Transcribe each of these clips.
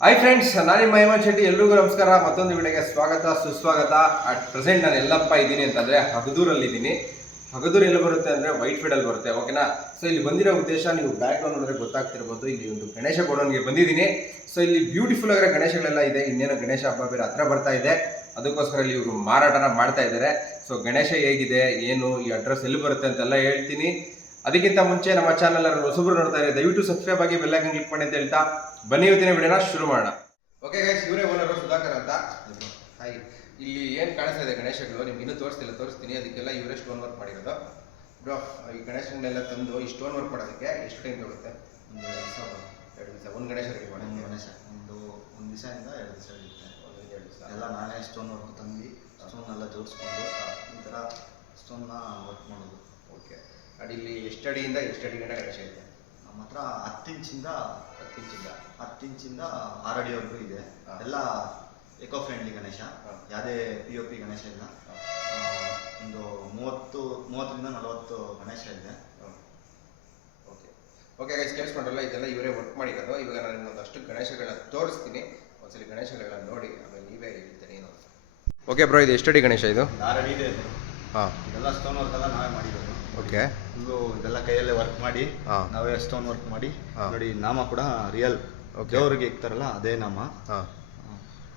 Hi friends, ನಾನು ನಿಮ್ಮ ಹೇಮಂತ್ ಶೆಟ್ಟಿ. ಎಲ್ರಿಗೂ ನಮಸ್ಕಾರ. ಮತ್ತೊಂದು ವಿಡಿಯೋಗೆ ಸ್ವಾಗತ ಸುಸ್ವಾಗತ. ಅಟ್ ಪ್ರೆಸೆಂಟ್ ನಾನು ಎಲ್ಲಪ್ಪ ಇದ್ದೀನಿ ಅಂತಂದರೆ ಹಗದೂರಲ್ಲಿ ಇದ್ದೀನಿ. ಹಗದೂರು ಎಲ್ಲಿ ಬರುತ್ತೆ ಅಂದರೆ ವೈಟ್ ಫೀಲ್ಡಲ್ಲಿ ಬರುತ್ತೆ, ಓಕೆನಾ. ಸೊ ಇಲ್ಲಿ ಬಂದಿರೋ ಉದ್ದೇಶ ನೀವು ಬ್ಯಾಕ್ಗ್ರೌಂಡ್ ನೋಡಿದ್ರೆ ಗೊತ್ತಾಗ್ತಿರ್ಬೋದು. ಇಲ್ಲಿ ಒಂದು ಗಣೇಶ ಗೋಡೌನ್ಗೆ ಬಂದಿದ್ದೀನಿ. ಸೊ ಇಲ್ಲಿ ಬ್ಯೂಟಿಫುಲ್ ಆಗಿರೋ ಗಣೇಶಗಳೆಲ್ಲ ಇದೆ. ಇನ್ನೇನು ಗಣೇಶ ಹಬ್ಬ ಬೇರೆ ಹತ್ರ ಬರ್ತಾ ಇದೆ, ಅದಕ್ಕೋಸ್ಕರ ಇಲ್ಲಿ ಇವರು ಮಾರಾಟನ ಮಾಡ್ತಾ ಇದ್ದಾರೆ. ಸೊ ಗಣೇಶ ಹೇಗಿದೆ, ಏನು, ಈ ಅಡ್ರೆಸ್ ಎಲ್ಲಿ ಬರುತ್ತೆ ಅಂತೆಲ್ಲ ಹೇಳ್ತೀನಿ. ಅದಕ್ಕಿಂತ ಮುಂಚೆ ನಮ್ಮ ಚಾನಲ್ ಹೊಸಬ್ರು ನೋಡ್ತಾ ಇದ್ದಾರೆ, ದಯವಿಟ್ಟು ಸಬ್ಸ್ಕ್ರೈಬ್ ಆಗಿ ಬೆಲ್ ಐಕಾನ್ ಕ್ಲಿಕ್ ಮಾಡಿ ಅಂತ ಹೇಳ್ತಾ ಬನ್ನಿ ಇವತ್ತಿನ ವಿಡಿಯೋನ ಶುರು ಮಾಡೋಣ. ಓಕೆ ಗೈಸ್, ಇವರೇ ಓನರ್ ಸುಧಾಕರ್ ಅಂತ. ಹಾಯ್. ಇಲ್ಲಿ ಏನು ಕಾಣಿಸ್ತಾ ಇದೆ ಗಣೇಶಗಳು, ನಿಮ್ಗೆ ಇನ್ನೂ ತೋರಿಸ್ತೀನಿ. ಅದಕ್ಕೆಲ್ಲ ಇವರೇ ಸ್ಟೋನ್ ವರ್ಕ್ ಮಾಡಿರೋದು. ಬ್ರೋ, ಈ ಗಣೇಶಗಳನ್ನೆಲ್ಲ ತಂದು ಈ ಸ್ಟೋನ್ ವರ್ಕ್ ಮಾಡೋದಕ್ಕೆ ಎಷ್ಟು ಟೈಮ್ ತಗೊಳುತ್ತೆ? ಒಂದು 2 ದಿವಸ. ಒಂದು ಗಣೇಶ ರೆಡಿ ಮಾಡಿ? ಒಂದು ಗಣೇಶ ಒಂದು ದಿವಸದಿಂದ 2 ದಿವಸ ಹಿಡಿಯುತ್ತೆ. 1-2 ದಿವಸ ಎಲ್ಲ ನಾನೇ ಸ್ಟೋನ್ ವರ್ಕ್ ತಂದು ಸ್ಟೋನೆಲ್ಲ ಜೋಡಿಸ್ಕೊಂಡು ಈ ಥರ ಸ್ಟೋನ್ನ ವರ್ಕ್ ಮಾಡೋದು. ಓಕೆ. ಅಡಿಲಿ ಎಷ್ಟು ಅಡಿಯಿಂದ ಎಷ್ಟು ಅಡಿ ಗಂಟೆ ಗಣೇಶ ಇದೆ? ನಮ್ಮ ಹತ್ರ 10 ಇಂಚಿಂದ 10 ಇಂಚಿಂದ 6 ಅಡಿವರೆಗೂ ಇದೆ. ಎಲ್ಲ ಎಕೋ ಫ್ರೆಂಡ್ಲಿ ಗಣೇಶ, ಯಾವುದೇ POP ಗಣೇಶ ಇಲ್ಲ. ಒಂದು 30ರಿಂದ 40 ಗಣೇಶ ಇದೆ. ಓಕೆ ಓಕೆ ಗೈಸ್, ಕೇಳಿಸ್ಕೊಂಡ್ರಲ್ಲ, ಇದೆಲ್ಲ ಇವರೇ ವರ್ಕ್ ಮಾಡಿರೋದು. ಇವಾಗ ನಾನು ನಿಮ್ಗೆ ಒಂದಷ್ಟು ಗಣೇಶಗಳನ್ನ ತೋರಿಸ್ತೀನಿ. ಒಂದ್ಸಲಿ ಗಣೇಶಗಳನ್ನ ನೋಡಿ ಆಮೇಲೆ ನೀವೇ ಹೇಳ್ತೀನಿ ಏನು. ಓಕೆ ಬ್ರೋ, ಇದು ಎಷ್ಟು ಅಡಿ ಗಣೇಶ ಇದು? 6 ಅಡಿ ಇದೆ. ಹಾಂ, ಇದೆಲ್ಲ ಸ್ಟೋನ್ ವರ್ಕ್ ಎಲ್ಲ ನಾವೇ ಮಾಡಿರೋದು. ಓಕೆ. ಫುಲ್ಲು ಇದೆಲ್ಲ ಕೈಯಲ್ಲೇ ವರ್ಕ್ ಮಾಡಿ ನಾವೇ ಸ್ಟೋನ್ ವರ್ಕ್ ಮಾಡಿ. ನೋಡಿ, ನಾಮ ಕೂಡ ರಿಯಲ್ ದೇವರಿಗೆ ಇಕ್ತಾರಲ್ಲ ಅದೇ ನಾಮ.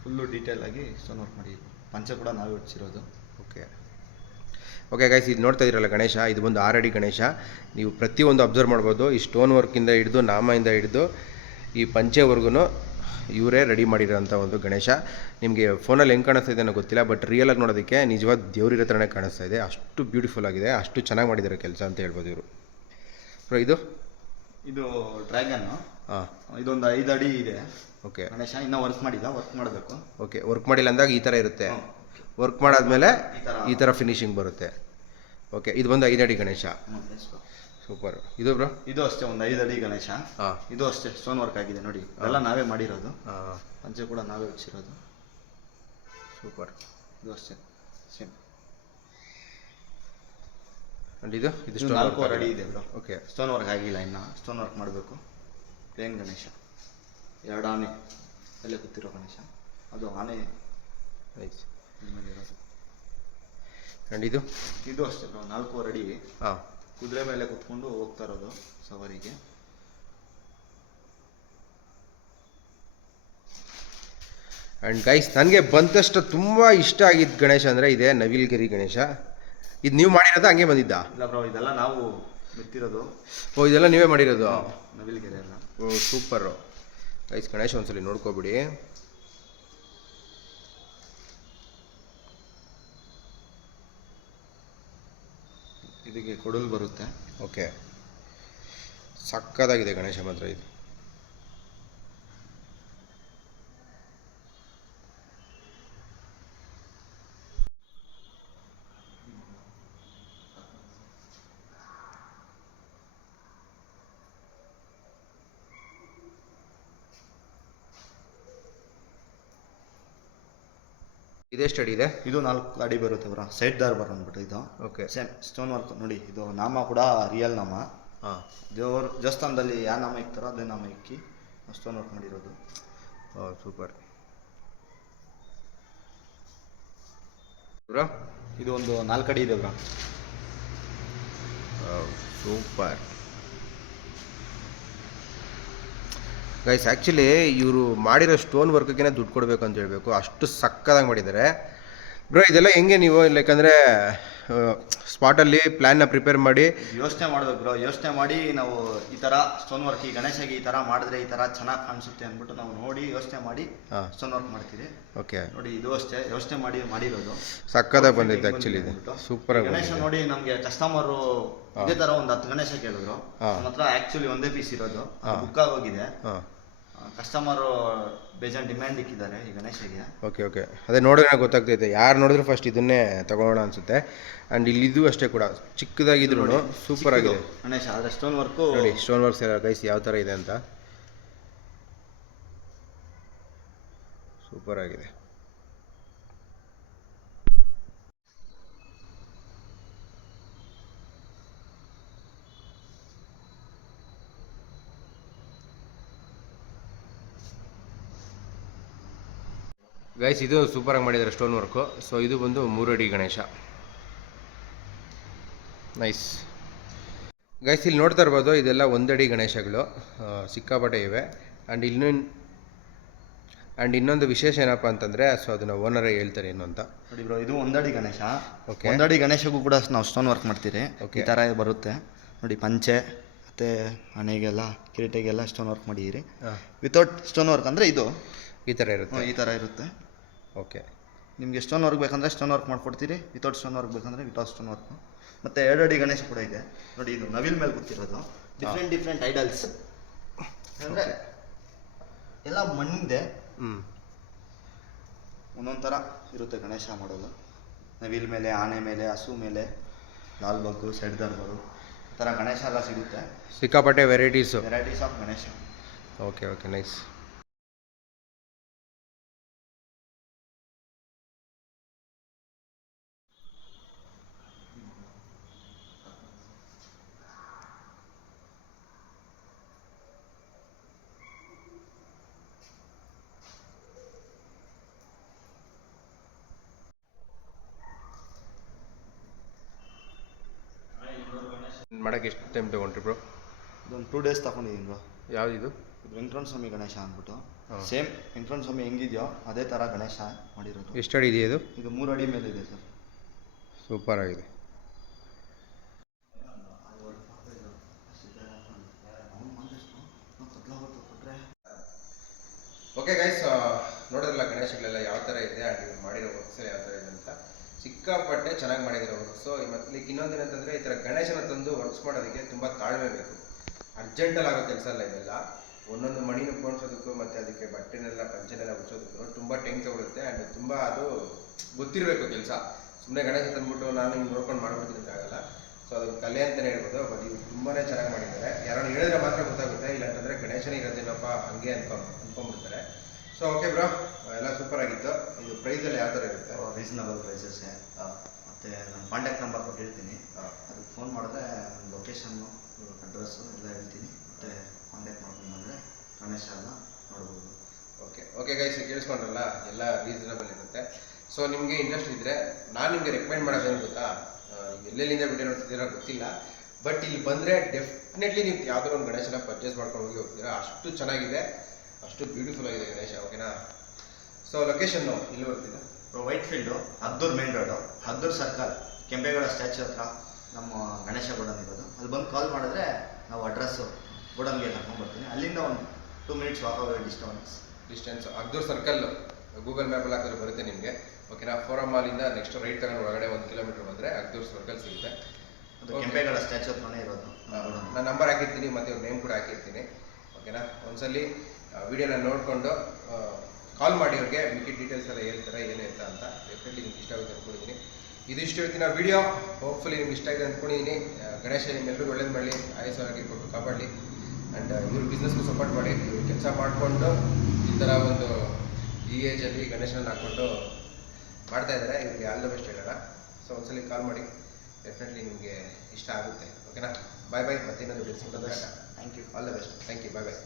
ಫುಲ್ಲು ಡೀಟೇಲ್ ಆಗಿ ಸ್ಟೋನ್ ವರ್ಕ್ ಮಾಡಿ, ಪಂಚ ಕೂಡ ನಾವೇ ಹೊಡ್ಸಿರೋದು. ಓಕೆ ಓಕೆ ಗೈಸ್, ಇದು ನೋಡ್ತಾ ಇದ್ದೀರಲ್ಲ ಗಣೇಶ, ಇದು ಒಂದು 6 ಅಡಿ ಗಣೇಶ. ನೀವು ಪ್ರತಿಯೊಂದು ಅಬ್ಸರ್ವ್ ಮಾಡ್ಬೋದು. ಈ ಸ್ಟೋನ್ ವರ್ಕಿಂದ ಹಿಡಿದು ನಾಮದಿಂದ ಹಿಡಿದು ಈ ಪಂಚೆವರೆಗೂ ಇವರೇ ರೆಡಿ ಮಾಡಿರೋಂಥ ಒಂದು ಗಣೇಶ. ನಿಮಗೆ ಫೋನಲ್ಲಿ ಹೆಂಗೆ ಕಾಣಿಸ್ತಾ ಇದೆ ಅನ್ನೋ ಗೊತ್ತಿಲ್ಲ, ಬಟ್ ರಿಯಲಾಗಿ ನೋಡೋದಕ್ಕೆ ನಿಜವಾದ ದೇವ್ರಿರೋ ಥರನೇ ಕಾಣಿಸ್ತಾ ಇದೆ. ಅಷ್ಟು ಬ್ಯೂಟಿಫುಲ್ ಆಗಿದೆ, ಅಷ್ಟು ಚೆನ್ನಾಗಿ ಮಾಡಿದ್ದಾರೆ ಕೆಲಸ ಅಂತ ಹೇಳ್ಬೋದು ಇವರು. ಇದು ಡ್ರ್ಯಾಗನ್ನು. ಹಾಂ, ಇದೊಂದು 5 ಅಡಿ ಇದೆ. ಓಕೆ. ಗಣೇಶ ಇನ್ನೂ ವರ್ಕ್ ಮಾಡಿಲ್ಲ, ವರ್ಕ್ ಮಾಡಬೇಕು. ಓಕೆ, ವರ್ಕ್ ಮಾಡಿಲ್ಲ ಅಂದಾಗ ಈ ಥರ ಇರುತ್ತೆ. ವರ್ಕ್ ಮಾಡಾದ್ಮೇಲೆ ಈ ಥರ ಫಿನಿಶಿಂಗ್ ಬರುತ್ತೆ. ಓಕೆ, ಇದು ಬಂದು 5 ಅಡಿ ಗಣೇಶ. ಸೂಪರ್. ಇದು ಬ್ರೋ? ಇದು ಅಷ್ಟೇ ಒಂದು 5 ಅಡಿ ಗಣೇಶ. ಹಾಂ, ಇದು ಅಷ್ಟೇ ಸ್ಟೋನ್ ವರ್ಕ್ ಆಗಿದೆ. ನೋಡಿ, ಎಲ್ಲ ನಾವೇ ಮಾಡಿರೋದು. ಪಂಚೆ ಕೂಡ ನಾವೇ ಹಚ್ಚಿರೋದು. ಸೂಪರ್. ಇದು ಅಷ್ಟೇ ಸೇಮ್. ಅಂಡ್ ಇದು 4 ಅಡಿ ಇದೆ ಬ್ರೋ. ಓಕೆ. ಸ್ಟೋನ್ ವರ್ಕ್ ಆಗಿಲ್ಲ, ಇನ್ನು ಸ್ಟೋನ್ ವರ್ಕ್ ಮಾಡಬೇಕು. ಪ್ಲೇನ್ ಗಣೇಶ, 2 ಆನೆ ಅಲ್ಲೇ ಕೂತಿರೋ ಗಣೇಶ. ಅದು ಆನೆ ನೈಸ್. ಇರೋದು. ಅಂಡ್ ಇದು ಅಷ್ಟೇ ಬ್ರೋ, 4 ಅಡಿ. ಹಾಂ, ಕುದುರೆ ಮೇಲೆ ಕುತ್ಕೊಂಡು ಹೋಗ್ತಾ ಇರೋದು ಸವಾರಿಗೆ. ಆ್ಯಂಡ್ ಗೈಸ್, ನನಗೆ ಬಂದಷ್ಟು ತುಂಬ ಇಷ್ಟ ಆಗಿದ್ದ ಗಣೇಶ ಅಂದರೆ ಇದೆ ನವಿಲ್ಗಿರಿ ಗಣೇಶ. ಇದು ನೀವು ಮಾಡಿರೋದು ಹಂಗೆ ಬಂದಿದ್ದ? ಇಲ್ಲ ಬ್ರೋ, ಇದೆಲ್ಲ ನಾವು ಬಿತ್ತಿರೋದು. ಓ, ಇದೆಲ್ಲ ನೀವೇ ಮಾಡಿರೋದು? ನವಿಲ್ಗೆರೆ ಎಲ್ಲ. ಓ, ಸೂಪರು ಗೈಸ್. ಗಣೇಶ ಒಂದ್ಸಲಿ ನೋಡ್ಕೊಬಿಡಿ. ಇದಕ್ಕೆ ಕೊಡಲು ಬರುತ್ತೆ. ಓಕೆ, ಸಕ್ಕತ್ತಾಗಿದೆ ಗಣೇಶ ಮಾತ್ರ ಇದು. ಇದೆಷ್ಟು ಅಡಿ ಇದೆ? ಇದು 4 ಅಡಿ ಬರುತ್ತೆ ಬ್ರೋ. ಸೈಡ್ ದಾರ್ ಅಂದ್ಬಿಟ್ಟು ಇದು. ಓಕೆ. Same stone work. ನೋಡಿ, ಇದು ನಾಮ ಕೂಡ ರಿಯಲ್ ನಾಮ. ಹಾಂ, ದೇವ್ರ ದೇವಸ್ಥಾನದಲ್ಲಿ ಯಾವ ನಾಮ ಇಕ್ತಾರೋ ಅದೇ ನಾಮ ಇಕ್ಕಿ ಸ್ಟೋನ್ ವರ್ಕ್ ಮಾಡಿರೋದು. ಓ, ಸೂಪರ್ ಬ್ರೋ. ಇದು ಒಂದು 4 ಅಡಿ ಇದೆ ಬ್ರೋ. Super guys. ಆ್ಯಕ್ಚುಲಿ ಇವರು ಮಾಡಿರೋ ಸ್ಟೋನ್ ವರ್ಕ್ಗೆ ದುಡ್ಡು ಕೊಡಬೇಕು ಅಂತ ಹೇಳಬೇಕು, ಅಷ್ಟು ಸಕ್ಕದಾಗಿ ಮಾಡಿದ್ದಾರೆ ಬ್ರೋ. ಇದೆಲ್ಲ ಹೆಂಗೆ ನೀವು ಯಾಕಂದರೆ ಸ್ಪಾಟಲ್ಲಿ ಪ್ಲ್ಯಾನ್ನ ಪ್ರಿಪೇರ್ ಮಾಡಿ ಯೋಚನೆ ಮಾಡ್ಬೇಕು ಬ್ರೋ. ಯೋಚನೆ ಮಾಡಿ ನಾವು ಈ ಥರ ಸ್ಟೋನ್ ವರ್ಕ್, ಈ ಗಣೇಶಗೆ ಈ ಥರ ಮಾಡಿದ್ರೆ ಈ ಥರ ಚೆನ್ನಾಗಿ ಕಾಣಿಸುತ್ತೆ ಅಂದ್ಬಿಟ್ಟು ನಾವು ನೋಡಿ ಯೋಚನೆ ಮಾಡಿ ಸ್ಟೋನ್ ವರ್ಕ್ ಮಾಡ್ತೀವಿ. ಓಕೆ. ನೋಡಿ, ಇದು ಅಷ್ಟೇ ಯೋಚನೆ ಮಾಡಿರೋದು. ಸಕ್ಕದಾಗಿ ಬಂದಿತ್ತು ಆ್ಯಕ್ಚುಲಿ, ಇದು ಸೂಪರಾಗಿ ಗಣೇಶ. ನೋಡಿ, ನಮಗೆ ಕಸ್ಟಮರು ಇದೇ ಥರ ಒಂದು 10 ಗಣೇಶ ಕೇಳಿದ್ರು. ನಮ್ಮ ಹತ್ರ ಆ್ಯಕ್ಚುಲಿ ಒಂದೇ ಪೀಸ್ ಇರೋದು, ಬುಕ್ ಆಗೋಗಿದೆ. ಕಸ್ಟಮರು ಬೇಜಾನ್ ಡಿಮ್ಯಾಂಡ್ ಇಕ್ಕಿದ್ದಾರೆ ಈ ಗಣೇಶಗೆ. ಓಕೆ ಓಕೆ, ಅದೇ ನೋಡಿದ್ರೆ ಗೊತ್ತಾಗ್ತೈತೆ, ಯಾರು ನೋಡಿದ್ರು ಫಸ್ಟ್ ಇದನ್ನೇ ತಗೊಳ್ಳೋಣ ಅನಿಸುತ್ತೆ. ಆ್ಯಂಡ್ ಇಲ್ಲಿದ್ದು ಅಷ್ಟೇ ಕೂಡ ಚಿಕ್ಕದಾಗಿದ್ರು ಸೂಪರ್ ಆಗಿದೆ ಗಣೇಶ. ಆದರೆ ಸ್ಟೋನ್ ವರ್ಕು ನೋಡಿ, ಸ್ಟೋನ್ ವರ್ಕ್ಸ್ ಎಲ್ಲ ಗೈಸ್ ಯಾವ ಥರ ಇದೆ ಅಂತ ಸೂಪರ್ ಆಗಿದೆ. ಗೈಸ್ ಇದು ಸೂಪರಾಗಿ ಮಾಡಿದ್ದಾರೆ ಸ್ಟೋನ್ ವರ್ಕು. ಸೊ ಇದು ಬಂದು 3 ಅಡಿ ಗಣೇಶ. ನೈಸ್ ಗೈಸ್, ಇಲ್ಲಿ ನೋಡ್ತಾ ಇರ್ಬೋದು ಇದೆಲ್ಲ 1 ಅಡಿ ಗಣೇಶಗಳು, ಸಿಕ್ಕಾಪಟ್ಟೆ ಇವೆ. ಆ್ಯಂಡ್ ಇನ್ನೊಂದು ವಿಶೇಷ ಏನಪ್ಪ ಅಂತಂದರೆ, ಸೊ ಅದನ್ನು ಓನರೇ ಹೇಳ್ತಾರೆ ಏನು ಅಂತ. ನೋಡಿ ಬ್ರೋ, ಇದು 1 ಅಡಿ ಗಣೇಶ. ಓಕೆ, 1 ಅಡಿ ಗಣೇಶಗೂ ಕೂಡ ನಾವು ಸ್ಟೋನ್ ವರ್ಕ್ ಮಾಡ್ತೀರಿ. ಓಕೆ, ಈ ಥರ ಬರುತ್ತೆ ನೋಡಿ. ಪಂಚೆ ಮತ್ತು ಹಣೆಗೆಲ್ಲ ಕಿರೀಟೆಗೆಲ್ಲ ಸ್ಟೋನ್ ವರ್ಕ್ ಮಾಡಿದ್ದೀರಿ. ವಿತೌಟ್ ಸ್ಟೋನ್ ವರ್ಕ್ ಅಂದರೆ ಇದು ಈ ಥರ ಇರುತ್ತೆ. ಈ ಥರ ಇರುತ್ತೆ. ಓಕೆ, ನಿಮಗೆ ಸ್ಟೋನ್ ವರ್ಕ್ ಬೇಕಂದರೆ ಸ್ಟೋನ್ ವರ್ಕ್ ಮಾಡ್ಕೊಡ್ತೀರಿ, ವಿತೌಟ್ ಸ್ಟೋನ್ ವರ್ಕ್ ಬೇಕಂದರೆ ವಿತೌಟ್ ಸ್ಟೋನ್ ವರ್ಕ್. ಮತ್ತು 2 ಅಡಿ ಗಣೇಶ ಕೂಡ ಇದೆ ನೋಡಿ. ಇದು ನವಿಲ್ ಮೇಲೆ ಗೊತ್ತಿರೋದು. ಡಿಫ್ರೆಂಟ್ ಐಡಲ್ಸ್ ಅಂದರೆ ಎಲ್ಲ ಮಣ್ಣಿದೆ. ಒಂದೊಂದು ಥರ ಇರುತ್ತೆ ಗಣೇಶ ಮಾಡೋದು. ನವಿಲ್ ಮೇಲೆ, ಆನೆ ಮೇಲೆ, ಹಸು ಮೇಲೆ, ಲಾಲ್ ಬಗ್ಗು, ಸೆಡ್ ದರ್ಬರು, ಈ ಥರ ಗಣೇಶ ಎಲ್ಲ ಸಿಗುತ್ತೆ. ಸಿಕ್ಕಾಪಟ್ಟೆ varieties of Ganesha. Okay okay, nice. ಮಾಡೋಕ್ಕೆ ಎಷ್ಟು ಟೈಮ್ ತೊಗೊಂಡ್ರಿ ಬ್ರೋ? ಇದೊಂದು 2 ಡೇಸ್ ತಗೊಂಡಿದ್ದೀನಿ ಬ್ರೋ. ಯಾವುದಿದು? ಇದು ವೆಂಕಟರಮಣ ಸ್ವಾಮಿ ಗಣೇಶ ಅಂದ್ಬಿಟ್ಟು, ಸೇಮ್ ವೆಂಕಟರಮಣ ಸ್ವಾಮಿ ಹೆಂಗಿದೆಯೋ ಅದೇ ಥರ ಗಣೇಶ ಮಾಡಿರೋದು. ಎಷ್ಟು ಅಡಿ ಇದೆಯಾ ಇದು? ಇದು 3 ಅಡಿ ಮೇಲೆ ಇದೆ ಸರ್. ಸೂಪರ್ ಆಗಿದೆ. ಓಕೆ ಗೈಸ್, ನೋಡಿದ್ರಲ್ಲ ಗಣೇಶಗಳೆಲ್ಲ ಯಾವ ಥರ ಇದೆ, ಆ್ಯಂಡ್ ಇವ್ರು ಮಾಡಿರೋ ವರ್ಕ್ಸ್ ಯಾವ ಥರ ಇದೆ ಅಂತ. ಸಿಕ್ಕಾಪಟ್ಟೆ ಚೆನ್ನಾಗಿ ಮಾಡಿದ್ರು ವರ್ಕ್ಸು. ಮತ್ತು ಇನ್ನೊಂದೇನಂತಂದರೆ, ಈ ಥರ ಗಣೇಶನ ತಂದು ವರ್ಕ್ಸ್ ಮಾಡೋದಕ್ಕೆ ತುಂಬ ತಾಳ್ಮೆ ಬೇಕು. ಅರ್ಜೆಂಟಲ್ಲಿ ಆಗೋ ಕೆಲಸ ಅಲ್ಲ ಇದೆಲ್ಲ. ಒಂದೊಂದು ಮಣಿನ ಪೋಣಿಸೋದಕ್ಕೂ ಮತ್ತು ಅದಕ್ಕೆ ಬಟ್ಟೆನೆಲ್ಲ ಪಂಚೆನೆಲ್ಲ ಉಚ್ಚೋದಕ್ಕೂ ತುಂಬ ಟೈಮ್ ತಗೊಳುತ್ತೆ. ಆ್ಯಂಡ್ ತುಂಬ ಅದು ಗೊತ್ತಿರಬೇಕು ಕೆಲಸ. ಸುಮ್ಮನೆ ಗಣೇಶ ತಂದ್ಬಿಟ್ಟು ನಾನು ಹಿಂಗೆ ನೋಡ್ಕೊಂಡು ಮಾಡ್ಬಿಡ್ತೀನಿ ಅಂತ ಆಗಲ್ಲ. ಸೊ ಅದು ಕಲೆ ಅಂತಲೇ ಹೇಳ್ಬೋದು. ಬಟ್ ಇವ್ರು ತುಂಬಾ ಚೆನ್ನಾಗಿ ಮಾಡಿದ್ದಾರೆ. ಯಾರನ್ನು ಹೇಳಿದ್ರೆ ಮಾತ್ರ ಗೊತ್ತಾಗುತ್ತೆ, ಇಲ್ಲಾಂತಂದರೆ ಗಣೇಶನೇ ಇರೋದೇನಪ್ಪ ಹಾಗೆ ಅನ್ಕೊಂಡ್ಬಿಡ್ತಾರೆ. ಸೊ ಓಕೆ ಬ್ರೋ, ಎಲ್ಲ ಸೂಪರ್ ಆಗಿತ್ತು. ಇದು ಪ್ರೈಸಲ್ಲಿ ಯಾವ ಥರ ಇರುತ್ತೆ? Reasonable prices. ಮತ್ತು ನಾನು ಕಾಂಟ್ಯಾಕ್ಟ್ ನಂಬರ್ ಕೊಟ್ಟಿರ್ತೀನಿ. ಅದಕ್ಕೆ ಫೋನ್ ಮಾಡಿದ್ರೆ ಲೊಕೇಶನ್ನು, ಅಡ್ರೆಸ್ಸು ಎಲ್ಲ ಹೇಳ್ತೀನಿ. ಮತ್ತು ಕಾಂಟ್ಯಾಕ್ಟ್ ಮಾಡ್ಕೊಂಡು ಬಂದರೆ ಗಣೇಶ ಎಲ್ಲ ನೋಡ್ಬೋದು. ಓಕೆ ಗೈಸ್, ಕೇಳಿಸ್ಕೊಂಡ್ರಲ್ಲ, ಎಲ್ಲ ರೀಸನಬಲ್ ಇರುತ್ತೆ. ಸೊ ನಿಮಗೆ ಇಂಟ್ರೆಸ್ಟ್ ಇದ್ದರೆ ನಾನು ನಿಮಗೆ ರೆಕಮೆಂಡ್ ಮಾಡೋದೇನು ಗೊತ್ತಾ, ಎಲ್ಲೆಲ್ಲಿಂದ ವಿಡಿಯೋ ನೋಡ್ತಿದ್ದೀರೋ ಗೊತ್ತಿಲ್ಲ, ಬಟ್ ಇಲ್ಲಿ ಬಂದರೆ ಡೆಫಿನೆಟ್ಲಿ ನೀವು ಯಾವುದೋ ಒಂದು ಗಣೇಶನ ಪರ್ಚೇಸ್ ಮಾಡ್ಕೊಂಡು ಹೋಗ್ತೀರಾ. ಅಷ್ಟು ಚೆನ್ನಾಗಿದೆ, ಅಷ್ಟು ಬ್ಯೂಟಿಫುಲ್ ಆಗಿದೆ ಗಣೇಶ. ಓಕೆನಾ? ಸೊ ಲೊಕೇಶನ್ನು ಇಲ್ಲಿ ಬರ್ತಿದೆ Whitefield, Haddur main road, Haddur circle, Kempegowda statue ಹತ್ರ ನಮ್ಮ ಗಣೇಶ ಗೋಡನ್ ಇರೋದು. ಅಲ್ಲಿ ಬಂದು ಕಾಲ್ ಮಾಡಿದ್ರೆ ನಾವು ಅಡ್ರೆಸ್ಸು ಗೋಡನ್ಗೆ ಕರ್ಕೊಂಡ್ಬರ್ತೀನಿ. ಅಲ್ಲಿಂದ ಒಂದು 2 minutes walk away distance. Haddur circle Google ಮ್ಯಾಪಲ್ಲಿ ಹಾಕಿದ್ರೆ ಬರುತ್ತೆ ನಿಮಗೆ. ಓಕೆನಾ? ಫೋರಮ್ ಮಾಲಿಂದ ನೆಕ್ಸ್ಟ್ ರೈಟ್ ತಗೊಂಡು ಒಳಗಡೆ 1 ಕಿಲೋಮೀಟರ್ ಬಂದರೆ ಹದ್ದೂರು ಸರ್ಕಲ್ ಸಿಗುತ್ತೆ. ಅದು ಕೆಂಪೇಗೌಡ ಸ್ಟ್ಯಾಚ್ಯೂ ಹತ್ರನೇ ಇರೋದು. ನಾನು ನಂಬರ್ ಹಾಕಿರ್ತೀನಿ ಮತ್ತು ಇವ್ರ ನೇಮ್ ಕೂಡ ಹಾಕಿರ್ತೀನಿ. ಓಕೆನಾ? ಒಂದ್ಸಲಿ ವಿಡಿಯೋನ ನೋಡಿಕೊಂಡು ಕಾಲ್ ಮಾಡಿ ಅವ್ರಿಗೆ ಮಿಕ್ಕಿ ಡೀಟೇಲ್ಸ್ ಎಲ್ಲ ಹೇಳ್ತಾರೆ ಏನು ಅಂತ. ಡೆಫಿನೆಟ್ಲಿ ನಿಮ್ಗೆ ಇಷ್ಟ ಆಗುತ್ತೆ ಅಂದ್ಕೊಂಡಿದ್ದೀನಿ. ಇದಿಷ್ಟು ಹೇಳ್ತೀನಿ ಆ ವಿಡಿಯೋ. ಹೋಪ್ಫುಲಿ ನಿಮ್ಗೆ ಇಷ್ಟ ಆಗಿದೆ ಅಂದ್ಕೊಂಡಿದ್ದೀನಿ. ಗಣೇಶ ನಿಮ್ಮೆಲ್ಲರಿಗೂ ಒಳ್ಳೇದು ಮಾಡಲಿ, ಆಯಸ್ಸವಾಗಿ ಕೊಟ್ಟು ಕಾಪಾಡಲಿ. ಆ್ಯಂಡ್ ಇವ್ರ ಬಿಸ್ನೆಸ್ಗೂ ಸಪೋರ್ಟ್ ಮಾಡಿ. ಇವ್ರು ಕೆಲಸ ಮಾಡಿಕೊಂಡು ಈ ಥರ ಒಂದು ಈ ಏಜಲ್ಲಿ ಗಣೇಶನ ಹಾಕ್ಕೊಂಡು ಮಾಡ್ತಾಯಿದ್ದಾರೆ. ಇವ್ರಿಗೆ ಆಲ್ ದ ಬೆಸ್ಟ್ ಹೇಳೋಣ. ಸೊ ಒಂದ್ಸಲಿ ಕಾಲ್ ಮಾಡಿ, ಡೆಫಿನೆಟ್ಲಿ ನಿಮಗೆ ಇಷ್ಟ ಆಗುತ್ತೆ. ಓಕೆನಾ? ಬಾಯ್ ಬಾಯ್. ಮತ್ತೆ ಇನ್ನೊಂದು ವಿಡಿಯೋ ಸಿಗೋಣ. Thank you. All the best. Thank you. Bye bye.